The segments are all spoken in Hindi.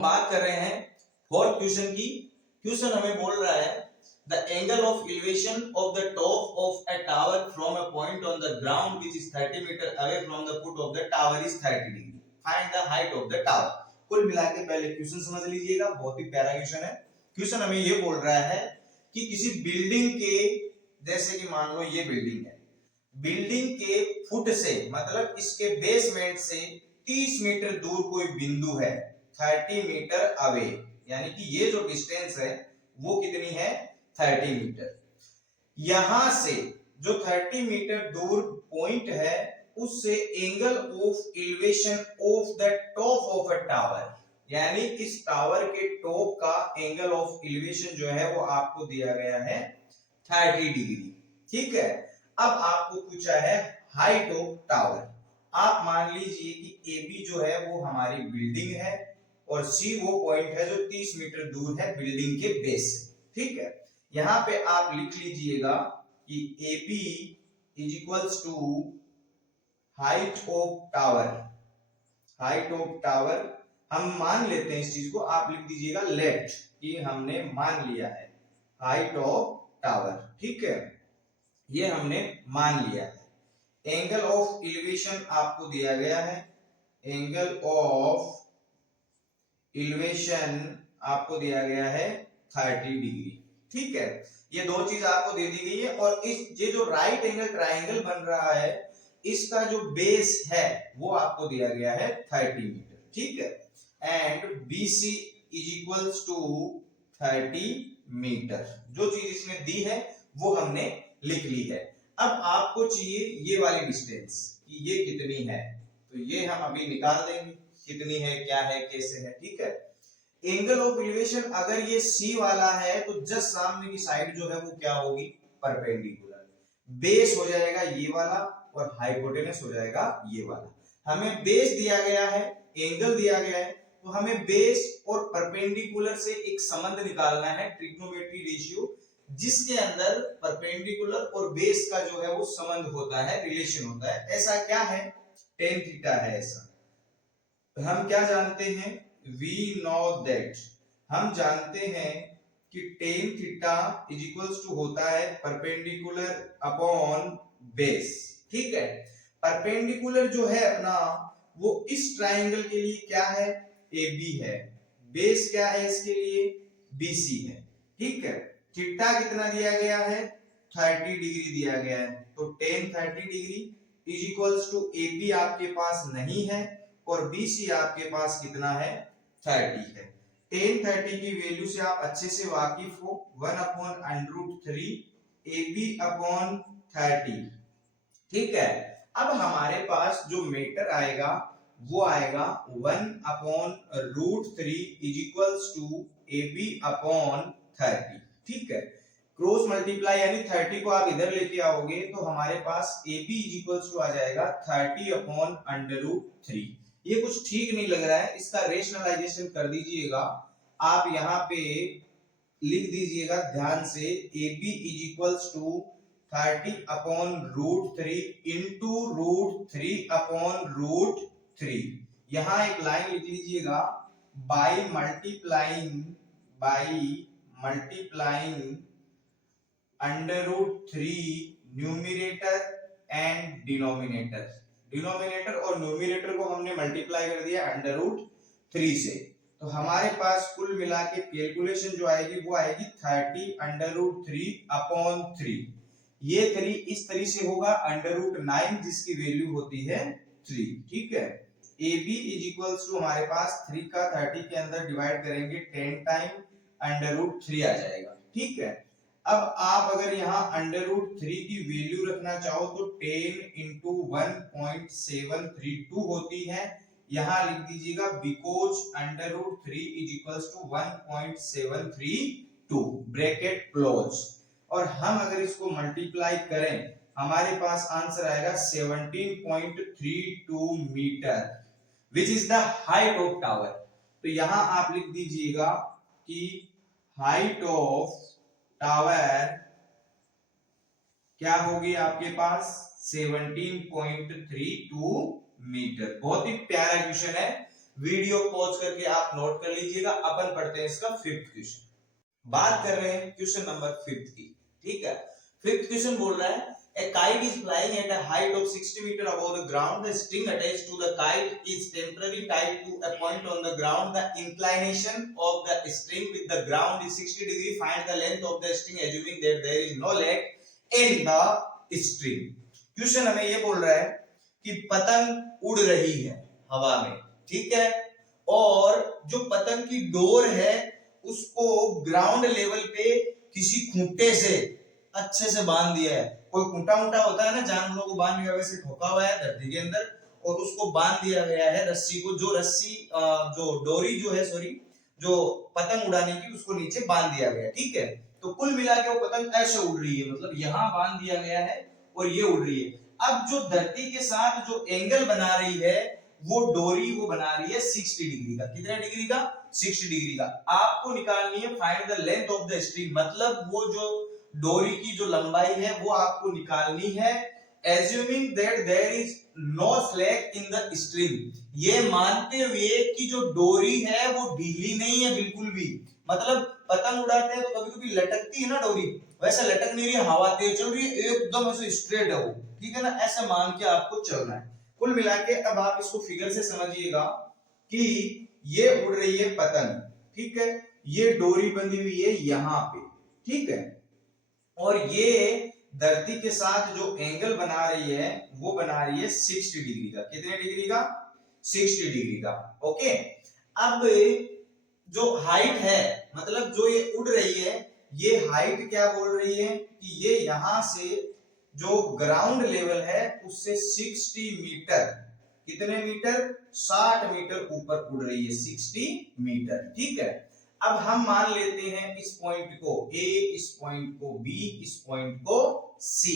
बात कर रहे हैं फोर्थ क्वेश्चन की। क्वेश्चन हमें बोल रहा है the angle of elevation of the top of a tower from a point on the ground which is 30 metre away from the foot of the tower is 30 degree. Find the height of the tower. कुल मिला के पहले क्वेश्चन समझ लीजिएगा, बहुत ही प्यारा क्वेश्चन है। क्वेश्चन हमें ये बोल रहा है कि किसी बिल्डिंग के, जैसे कि मान लो ये बिल्डिंग है, बिल्डिंग के फुट से मतलब इसके बेसमेंट से 30 मीटर दूर कोई बिंदु है 30 मीटर अवे, यानी कि ये जो डिस्टेंस है वो कितनी है 30 मीटर। यहां से जो 30 मीटर दूर पॉइंट है उससे angle of elevation of the top of a tower, यानी इस टावर के टॉप का एंगल ऑफ एलिवेशन जो है वो आपको दिया गया है 30 डिग्री। ठीक है, अब आपको पूछा है हाइट ऑफ टावर। आप मान लीजिए कि ए बी जो है वो हमारी बिल्डिंग है और सी वो पॉइंट है जो 30 मीटर दूर है बिल्डिंग के बेस से। ठीक है, यहां पे आप लिख लीजिएगा कि A B is equals to height of tower. Height of tower हम मान लेते हैं इस चीज को, आप लिख दीजिएगा लेट कि हमने मान लिया है हाइट ऑफ टावर। ठीक है, ये हमने मान लिया है। एंगल ऑफ एलिवेशन आपको दिया गया है, एंगल ऑफ एलिवेशन आपको दिया गया है 30 डिग्री। ठीक है, ये दो चीज आपको दे दी गई है और इस ये जो राइट एंगल ट्रायंगल बन रहा है इसका जो बेस है वो आपको दिया गया है 30 मीटर। ठीक है, and BC is equals to 30 metre. जो चीज इसमें दी है वो हमने लिख ली है। अब आपको चाहिए ये वाली डिस्टेंस कि ये कितनी है, तो ये हम अभी निकाल देंगे कितनी है, क्या है, कैसे है। ठीक है, एंगल ऑफ एलिवेशन अगर ये C वाला है तो जस्ट सामने की साइड जो है वो क्या होगी, परपेंडिकुलर। बेस हो जाएगा ये वाला और हाइपोटेनस हो जाएगा ये वाला। हमें बेस दिया गया है, एंगल दिया गया है, तो हमें बेस और परपेंडिकुलर से एक संबंध निकालना है, ट्रिग्नोमेट्री रेशियो, जिसके अंदर परपेंडिकुलर और बेस का जो है वो संबंध होता है, रिलेशन होता है। ऐसा क्या है, टेन थीटा है। ऐसा हम क्या जानते हैं, वी नो दैट, हम जानते हैं कि tan theta is equals to होता है परपेंडिकुलर अपॉन बेस। ठीक है, परपेंडिकुलर जो है अपना वो इस ट्रायंगल के लिए क्या है, ए बी है, बेस क्या है इसके लिए, BC है। ठीक है, थीटा कितना दिया गया है, 30 डिग्री दिया गया है, तो tan 30 degree is equals to A B आपके पास नहीं है और BC आपके पास कितना है, 30 है। टेन 30 की वैल्यू से आप अच्छे से वाकिफ हो, 1/√3 AB अपॉन 30। ठीक है, अब हमारे पास जो मीटर आएगा वो आएगा 1/√3 is equals to AB upon 30। ठीक है, क्रॉस मल्टीप्लाई यानी 30 को आप इधर लेके आओगे तो हमारे पास AB इज इक्वल्स टू आ जाएगा 30/√3। ये कुछ ठीक नहीं लग रहा है, इसका रेशनलाइजेशन कर दीजिएगा। आप यहाँ पे लिख दीजिएगा ध्यान से, AB is equals to 30/√3 into √3/√3। यहां एक लाइन लिख लीजिएगा, by multiplying √3 numerator and denominator. Denominator और न्यूमरेटर को हमने मल्टीप्लाई कर दिया √3 से, तो हमारे पास कुल मिला के कैलकुलेशन जो आएगी वो आएगी 30/3/3। ये 3 इस तरह से होगा √9 जिसकी वैल्यू होती है 3। ठीक है, AB इज इक्वल्स टू हमारे पास 3 का 30 के अंदर डिवाइड करेंगे 10 टाइम √3 आ जाएगा। ठीक है, अब आप अगर यहाँ √3 की वैल्यू रखना चाहो तो 10 इंटू 1.732 होती है। यहां लिख दीजिएगा because √3 is equals to 1.732 bracket close. और हम अगर इसको मल्टीप्लाई करें हमारे पास आंसर आएगा 17.32 metre which is the height of tower. तो यहां आप लिख दीजिएगा कि हाइट ऑफ टावर क्या होगी आपके पास 17.32 मीटर। बहुत ही प्यारा क्वेश्चन है, वीडियो पॉज करके आप नोट कर लीजिएगा। अपन पढ़ते हैं इसका फिफ्थ क्वेश्चन। बात कर रहे हैं क्वेश्चन नंबर फिफ्थ की, ठीक है। फिफ्थ क्वेश्चन बोल रहा है a kite is flying at a height of 60 meter above the ground. The string attached to the kite is temporarily tied to a point on the ground. The inclination of the string with the ground is 60 degree. Find the length of the string assuming that there is no leg in the string. Question हमें ये बोल रहा है कि पतंग उड़ रही है हवा में, ठीक है, और जो पतंग की डोर है उसको ग्राउंड लेवल पे किसी खूंटे से अच्छे से बांध दिया है। कोई खूंटा ऊंटा होता है ना, जानवरों को बांध दिया, वैसे ठोका हुआ है धरती के अंदर और उसको बांध दिया गया है रस्सी को। जो रस्सी जो डोरी जो है, सॉरी, जो पतंग उड़ाने की, उसको नीचे बांध दिया गया, ठीक है। तो कुल मिला के वो पतंग ऐसे उड़ रही है, मतलब यहाँ बांध दिया गया है और ये उड़ रही है। अब जो धरती के साथ जो एंगल बना रही है वो डोरी वो बना रही है 60 डिग्री का। कितने डिग्री का? 60 डिग्री का। आपको निकालनी है find the length of the string, मतलब वो जो डोरी की जो लंबाई है वो आपको निकालनी है। assuming that there is no slack in the string, ये मानते हुए कि जो डोरी है वो ढीली नहीं है बिल्कुल भी। मतलब पतंग उड़ाते हैं तो कभी कभी लटकती है ना डोरी, वैसे लटक नहीं रही है, हवा तेज चल रही है, एकदम ऐसे स्ट्रेट है वो, ठीक है ना, ऐसे मान के आपको चलना है। कुल मिला के अब आप इसको फिगर से समझिएगा कि ये उड़ रही है पतंग, ठीक है, ये डोरी बंधी हुई है यहाँ पे, ठीक है, और ये धरती के साथ जो एंगल बना रही है वो बना रही है 60 डिग्री का। कितने डिग्री का? 60 डिग्री का, ओके। अब जो हाइट है, मतलब जो ये उड़ रही है, ये हाइट क्या बोल रही है कि ये यहां से जो ग्राउंड लेवल है उससे 60 मीटर, कितने मीटर? 60 मीटर ऊपर उड़ रही है, 60 मीटर, ठीक है। अब हम मान लेते हैं इस पॉइंट को A, इस पॉइंट को B, इस पॉइंट को C।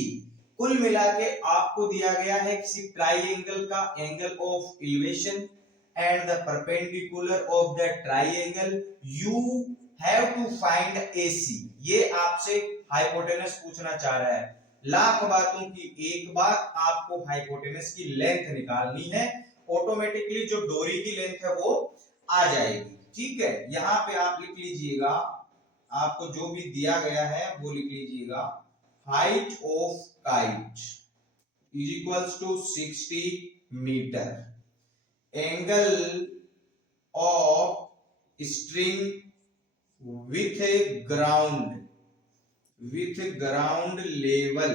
कुल मिला के आपको दिया गया है किसी ट्राइएंगल का angle of elevation and the perpendicular of the triangle. You have to find AC। ये आपसे हाइपोटेनस पूछना चाह रहा है। लाख बातों की एक बात, आपको हाइपोटेनस की लेंथ निकालनी है। ऑटोमेटिकली जो डोरी की लेंथ है वो आ जाएगी, ठीक है। यहाँ पे आप लिख लीजिएगा, आपको जो भी दिया गया है वो लिख लीजिएगा, height of kite is equals to 60 metre, angle of string with ground level,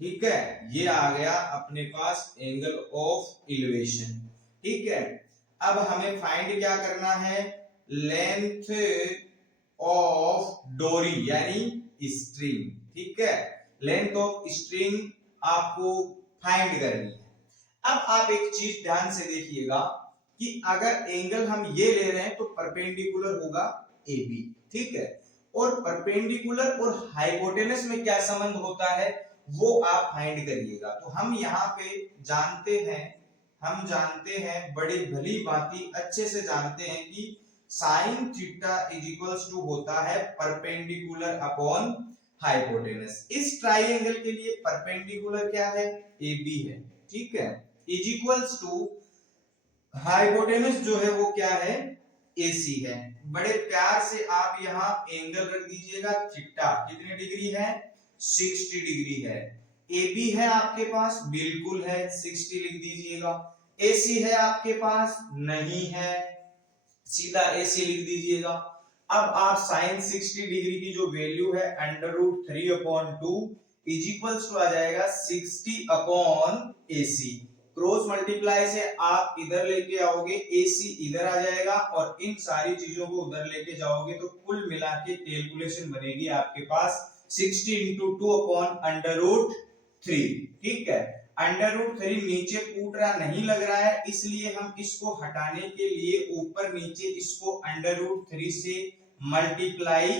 ठीक है, ये आ गया अपने पास एंगल ऑफ एलिवेशन, ठीक है। अब हमें फाइंड क्या करना है? लेंथ ऑफ डोरी यानी स्ट्रिंग, ठीक है, लेंथ ऑफ स्ट्रिंग आपको फाइंड करनी है। अब आप एक चीज ध्यान से देखिएगा कि अगर एंगल हम ये ले रहे हैं तो परपेंडिकुलर होगा AB, ठीक है, और परपेंडिकुलर और हाइपोटेनस में क्या संबंध होता है वो आप फाइंड करिएगा। तो हम यहाँ पे जानते हैं बड़ी भली भांति अच्छे से जानते हैं कि sine theta is equals to होता है परपेंडिकुलर अपॉन हाइपोटेनस। इस ट्राइएंगल के लिए परपेंडिकुलर क्या है? AB है, ठीक है, इज इक्वल्स टू हाइपोटेनस जो है वो क्या है? AC है। बड़े प्यार से आप यहाँ एंगल रख दीजिएगा थीटा, कितने डिग्री है? 60 डिग्री है। AB है आपके पास? बिल्कुल है, 60 लिख दीजिएगा। AC है आपके पास? नहीं है, सीधा AC लिख दीजिएगा। अब आप साइन 60 डिग्री की जो वैल्यू है √3/2 इज इक्वल्स टू आ जाएगा 60/AC। क्रॉस मल्टीप्लाई से आप इधर लेके आओगे, AC इधर आ जाएगा और इन सारी चीजों को उधर लेके जाओगे तो कुल मिला के कैलकुलेशन बनेगी आपके पास 60 × 2/√3, ठीक है। √3 नीचे कूट रहा नहीं लग रहा है, इसलिए हम इसको हटाने के लिए ऊपर नीचे इसको √3 से मल्टीप्लाई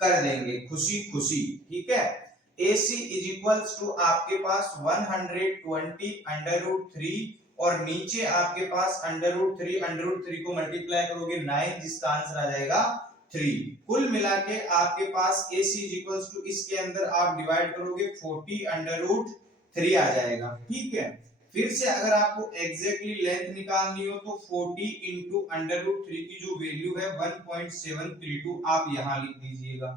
कर देंगे खुशी खुशी, ठीक है। AC इज इक्वल्स टू आपके पास 120 √3 और नीचे आपके पास √3 को मल्टीप्लाई करोगे 9, जिसका आंसर आ जाएगा 3। कुल मिला के आपके पास AC इज इक्वल्स टू इसके अंदर आप डिवाइड करोगे 40 √3 आ जाएगा, ठीक है। फिर से अगर आपको एग्जैक्टली लेंथ निकालनी हो तो 40 इंटू √3 की जो वैल्यू है 1.732 आप यहां लिख दीजिएगा।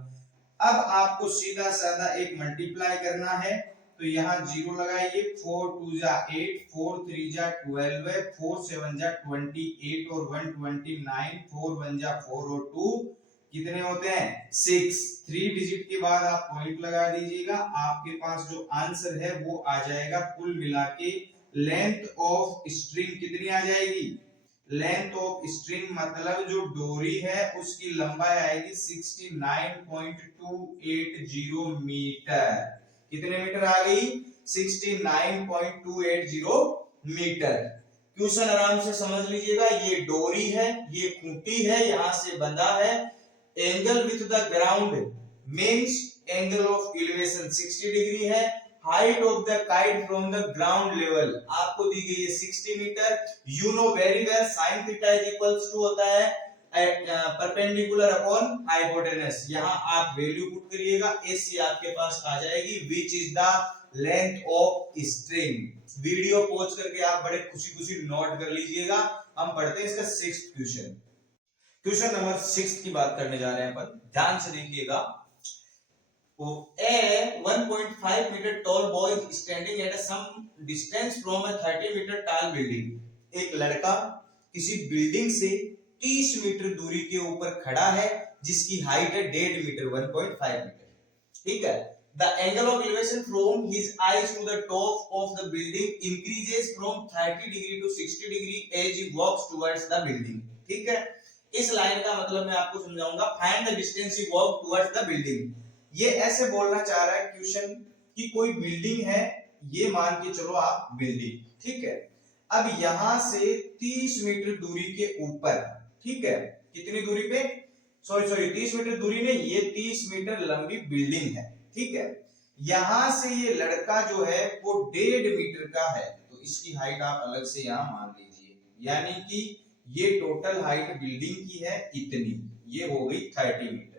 अब आपको सीधा साधा एक मल्टीप्लाई करना है, तो यहाँ 0 लगाइए, 4 2 जा 8, 4 3 जा 12 है, 4 7 जा 28 और 1 29, 4 1 जा 4 और 2 कितने होते हैं 6। 3 डिजिट के बाद आप पॉइंट लगा दीजिएगा, आपके पास जो आंसर है वो आ जाएगा। कुल मिला के लेंथ ऑफ स्ट्रिंग कितनी आ जाएगी, लेंथ ऑफ स्ट्रिंग मतलब जो डोरी है उसकी लंबाई आएगी 69.280 मीटर। कितने मीटर आ गई 69.280 मीटर। क्वेश्चन आराम से समझ लीजिएगा, ये डोरी है, ये खूंटी है, यहां से बंधा है। Angle with the ground means angle of elevation 60 degree है। Height of the kite from the ground level आपको दी गई है 60 metre. You know very well sin theta is equals to होता है परपेंडिकुलर अपॉन हाइपोटेनस। यहां आप वैल्यू पुट करिएगा, AC आपके पास आ जाएगी, which is the length of string. Video pause करके आप बड़े खुशी-खुशी नोट कर लीजिएगा। हम पढ़ते हैं इसका 6th क्वेश्चन। क्वेश्चन नंबर 6 की बात करने जा रहे हैं अपन, ध्यान से देखिएगा। A 1.5 meter tall boy is standing at some distance from a 30 meter tall building. एक लड़का किसी बिल्डिंग से 30 मीटर दूरी के ऊपर खड़ा है जिसकी हाइट है 1.5 मीटर 1.5 मीटर। ठीक है। The angle of elevation from his eyes to the top of the building increases from 30 degree to 60 degree as he walks towards the building. ठीक है। इस लाइन का मतलब मैं आपको समझाऊंगा। Find the distance he walked towards the building. ये ऐसे बोलना चाह रहा है क्वेश्चन कि कोई बिल्डिंग है, ये मान के चलो आप बिल्डिंग, ठीक है। अब यहां से 30 मीटर दूरी के ऊपर, ठीक है, कितनी दूरी पे, सॉरी 30 मीटर दूरी में, ये 30 मीटर लंबी बिल्डिंग है, ठीक है। यहां से ये लड़का जो है वो 1.5 मीटर का है, तो इसकी हाइट आप अलग से यहां मान लीजिए, यानी कि ये टोटल हाइट बिल्डिंग की है इतनी, ये हो गई 30 मीटर।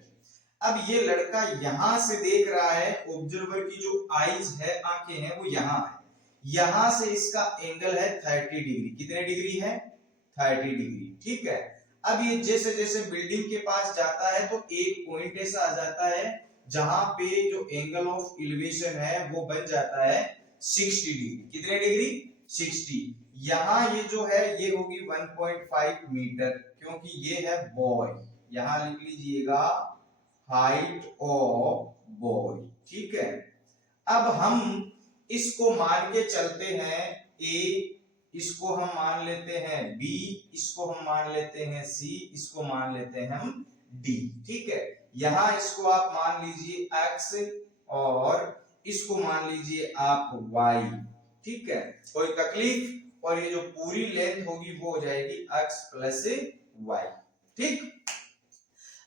अब ये लड़का यहां से देख रहा है, ऑब्जर्वर की जो आईज है, आंखें हैं, वो यहां है, यहां से इसका एंगल है 30 डिग्री। कितने डिग्री है 30 डिग्री, ठीक है। अब ये जैसे जैसे बिल्डिंग के पास जाता है तो एक पॉइंट ऐसा आ जाता है जहां पे जो एंगल ऑफ एलिवेशन है वो बन जाता है 60 डिग्री। कितने डिग्री 60। यहां ये जो है ये होगी 1.5 मीटर, क्योंकि ये है बॉय, यहां लिख लीजिएगा हाइट ऑफ बॉय, ठीक है। अब हम इसको मान के चलते हैं A, इसको हम मान लेते हैं B, इसको हम मान लेते हैं C, इसको मान लेते हैं हम D, ठीक है। यहां इसको आप मान लीजिए X और इसको मान लीजिए आप Y, ठीक है, कोई तकलीफ। और ये जो पूरी लेंथ होगी वो हो जाएगी X प्लस Y, ठीक।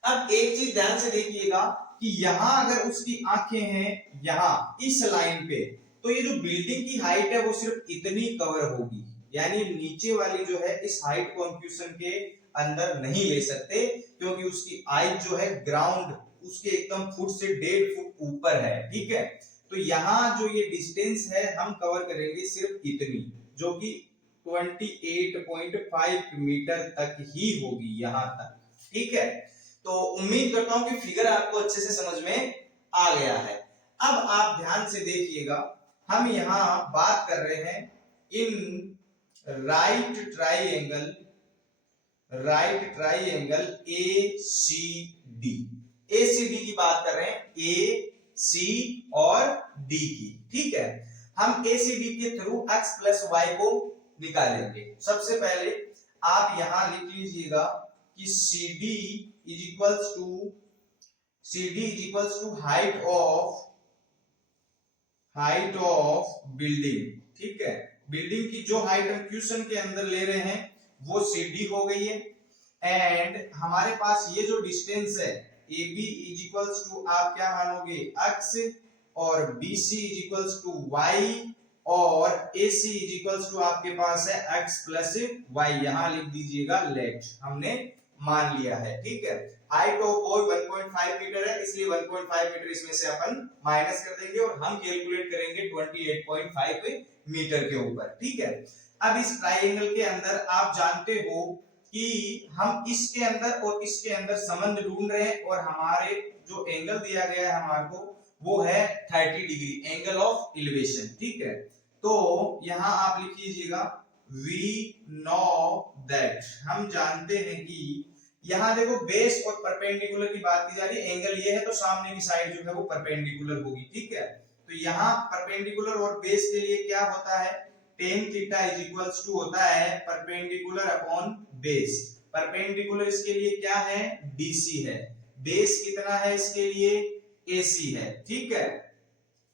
अब एक चीज ध्यान से देखिएगा कि यहां अगर उसकी आंखें हैं यहां इस लाइन पे, तो ये जो बिल्डिंग की हाइट है वो सिर्फ इतनी कवर होगी, यानी नीचे वाली जो है इस हाइट को हम क्वेश्चन के अंदर नहीं ले सकते, क्योंकि उसकी हाइट जो है ग्राउंड उसके एकदम फुट से 1.5 फुट ऊपर है, ठीक है। तो यहाँ जो ये डिस्टेंस है हम कवर करेंगे सिर्फ इतनी, जो कि 28.5 मीटर तक ही होगी यहां तक, ठीक है। तो उम्मीद करता हूं कि फिगर आपको अच्छे से समझ में आ गया है। अब आप ध्यान से देखिएगा, हम यहां बात कर रहे हैं in right triangle ACD। ACD की बात कर रहे हैं, A, C और D की, ठीक है। हम ACD के थ्रू X प्लस Y को निकालेंगे। सबसे पहले आप यहां लिख लीजिएगा कि CD is equals to height of building, ठीक है। बिल्डिंग की जो हाइट हम क्वेश्चन के अंदर ले रहे हैं वो CD हो गई है, एंड हमारे पास ये जो डिस्टेंस है AB is equals to आप क्या मानोगे X, और BC is equals to Y, और AC is equals to आपके पास है X प्लस Y। यहां लिख दीजिएगा लेट, हमने मान लिया है, ठीक है। हाइट ऑफ बॉय 1.5 मीटर है, इसलिए 1.5 मीटर इसमें से अपन माइनस कर देंगे और हम कैलकुलेट करेंगे 28.5 मीटर के ऊपर। ठीक है, अब इस ट्राइंगल के अंदर आप जानते हो कि हम इसके अंदर और इसके अंदर संबंध ढूंढ रहे हैं, और हमारे जो एंगल दिया गया है हमारे को वो है 30 डिग्री, एंगल ऑफ एलिवेशन। ठीक है, तो यहां आप लिख लीजिएगा वी नो दैट, हम जानते हैं कि यहां देखो बेस और परपेंडिकुलर की बात की जा रही है, एंगल ये है तो सामने की साइड जो है वो परपेंडिकुलर होगी। ठीक है, तो यहाँ परपेंडिकुलर और बेस के लिए क्या होता है, tan theta is equals to होता है परपेंडिकुलर अपॉन बेस। परपेंडिकुलर इसके लिए क्या है, BC है, बेस कितना है इसके लिए, AC है। ठीक है,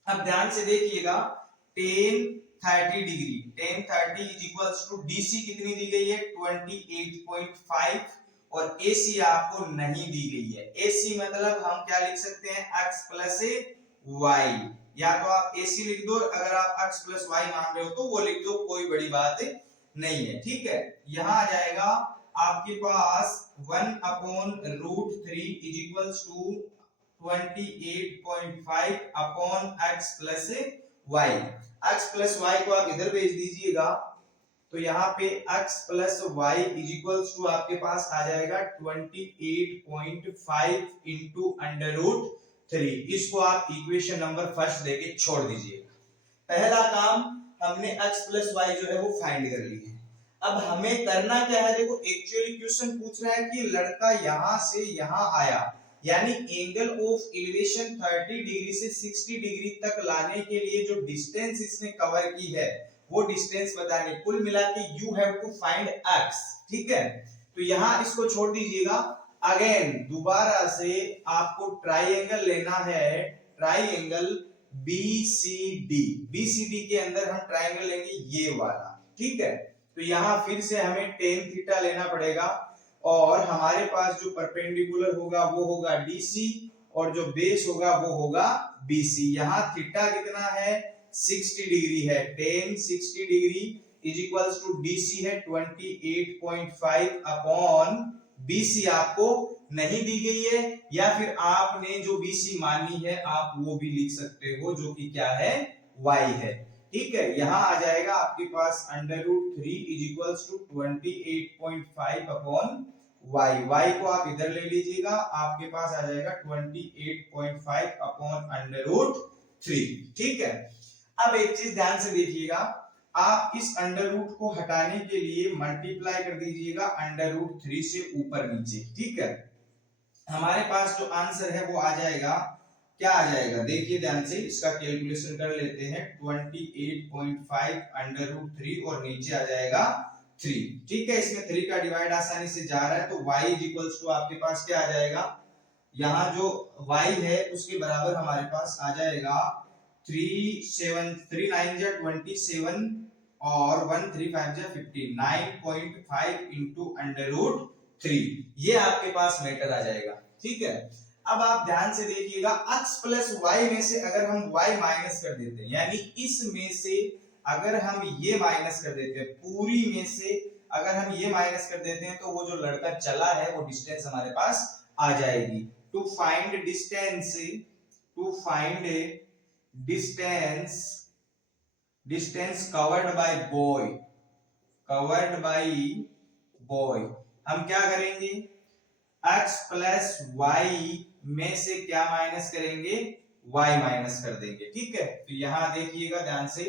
अब ध्यान से देखिएगा, tan 30 degree, tan 30 is equals to DC कितनी दी गई है 28.5, और AC आपको नहीं दी गई है। AC मतलब हम क्या लिख सकते हैं, x प्लस y, या तो आप AC लिख दो, अगर आप x प्लस y मान रहे हो तो वो लिख दो, कोई बड़ी बात नहीं है। ठीक है, यहां आ जाएगा आपके पास 1/√3 is equals to 28.5 upon x plus y। x plus y को आप इधर भेज दीजिएगा, तो यहाँ पे x plus y is equals to आपके पास आ जाएगा 28.5 इंटू √3। इसको आप इक्वेशन नंबर फर्स्ट देके छोड़ दीजिएगा। पहला काम हमने x प्लस वाई जो है वो फाइंड कर ली है। अब हमें करना क्या है, देखो एक्चुअली क्वेश्चन पूछ रहा है कि लड़का यहां से यहां आया, यानी एंगल ऑफ एलिवेशन 30 डिग्री से 60 डिग्री तक लाने के लिए जो डिस्टेंस इसने कवर की है वो डिस्टेंस बतानी, कुल मिला के you have to find x। ठीक है, तो यहां इसको छोड़ दीजिएगा। अगेन दोबारा से आपको ट्राइंगल लेना है, ट्राइंगल BCD। BCD के अंदर हम ट्राइंगल लेंगे ये वाला। ठीक है, तो यहां फिर से हमें tan थीटा लेना पड़ेगा, और हमारे पास जो परपेंडिकुलर होगा वो होगा DC, और जो बेस होगा वो होगा BC। यहां थीटा कितना है 60 डिग्री है, tan 60 degree is equals to DC है 28.5 अपॉन BC आपको नहीं दी गई है, या फिर आपने जो BC मानी है आप वो भी लिख सकते हो, जो कि क्या है y है। ठीक है, यहां आ जाएगा आपके पास √3 is equals to 28.5 upon y। y को आप इधर ले लीजिएगा, आपके पास आ जाएगा 28.5 अपॉन √3। ठीक है, अब एक चीज ध्यान से देखिएगा, आप इस अंडर रूट को हटाने के लिए मल्टीप्लाई कर दीजिएगा √3 से ऊपर नीचे। ठीक है, हमारे पास जो आंसर है वो आ जाएगा, क्या आ जाएगा देखिए ध्यान से, इसका कैलकुलेशन कर लेते हैं। 28.5 √3 और नीचे आ जाएगा 3। ठीक है, इसमें 3 का डिवाइड आसानी से जा रहा है, तो y इज इक्वल्स टू आपके पास क्या आ जाएगा, यहाँ जो y है उसके बराबर हमारे पास आ जाएगा 3 9 27 और 1 3 5 50, 9.5 इंटू √3, ये आपके पास मेटर आ जाएगा। ठीक है, अब आप ध्यान से देखिएगा, x प्लस वाई में से अगर हम y माइनस कर देते हैं, यानी इस में से अगर हम ये माइनस कर देते हैं, पूरी में से अगर हम ये माइनस कर देते हैं, तो वो जो लड़का चला है वो डिस्टेंस हमारे पास आ जाएगी। To find distance covered by boy, हम क्या करेंगे, x प्लस वाई में से क्या माइनस करेंगे, y माइनस कर देंगे। ठीक है, तो यहां देखिएगा ध्यान से,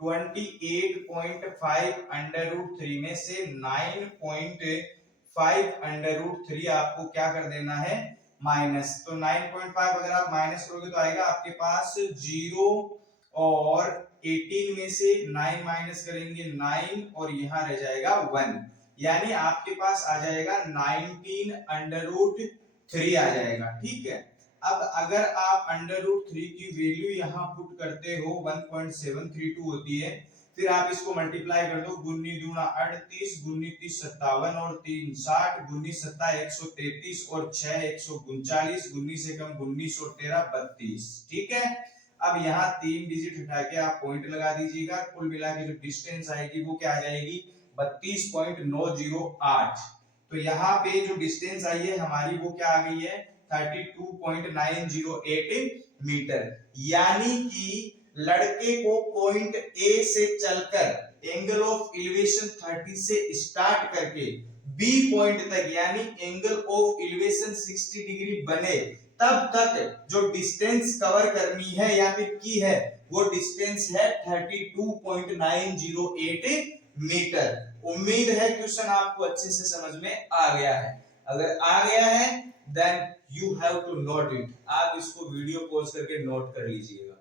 28.5 √3 में से 9.5 √3 आपको क्या कर देना है, माइनस। तो 9.5 अगर आप माइनस करोगे तो आएगा आपके पास 0, और 18 में से 9 माइनस करेंगे 9, और यहां रह जाएगा 1, यानी आपके पास आ जाएगा 19 √3 आ जाएगा। ठीक है, अब अगर आप √3 की वैल्यू यहां पुट करते हो 1.732 होती है, फिर आप इसको मल्टीप्लाई कर दो, गुन्नी दूना 38, गुन्नी 30 57 और 3 60, गुन्नी 7 133 और 6 139, गुन्नी से कम 19 और 13 32। ठीक है, अब यहाँ 3 डिजिट हटा के आप पॉइंट लगा दीजिएगा, कुल मिला के जो डिस्टेंस आएगी वो क्या आ जाएगी 32.908। तो यहाँ पे जो डिस्टेंस आई है हमारी वो क्या आ गई है 32.908 मीटर, यानी कि लड़के को पॉइंट ए से चलकर एंगल ऑफ एलिवेशन 30 से स्टार्ट करके बी पॉइंट तक यानी एंगल ऑफ एलिवेशन 60 डिग्री बने, तब तक जो डिस्टेंस कवर करनी है या फिर की है वो डिस्टेंस है 32.908 मीटर। उम्मीद है क्वेश्चन आपको अच्छे से समझ में आ गया है। अगर आ गया है then you have to note it. आप इसको वीडियो पॉज करके नोट कर लीजिएगा।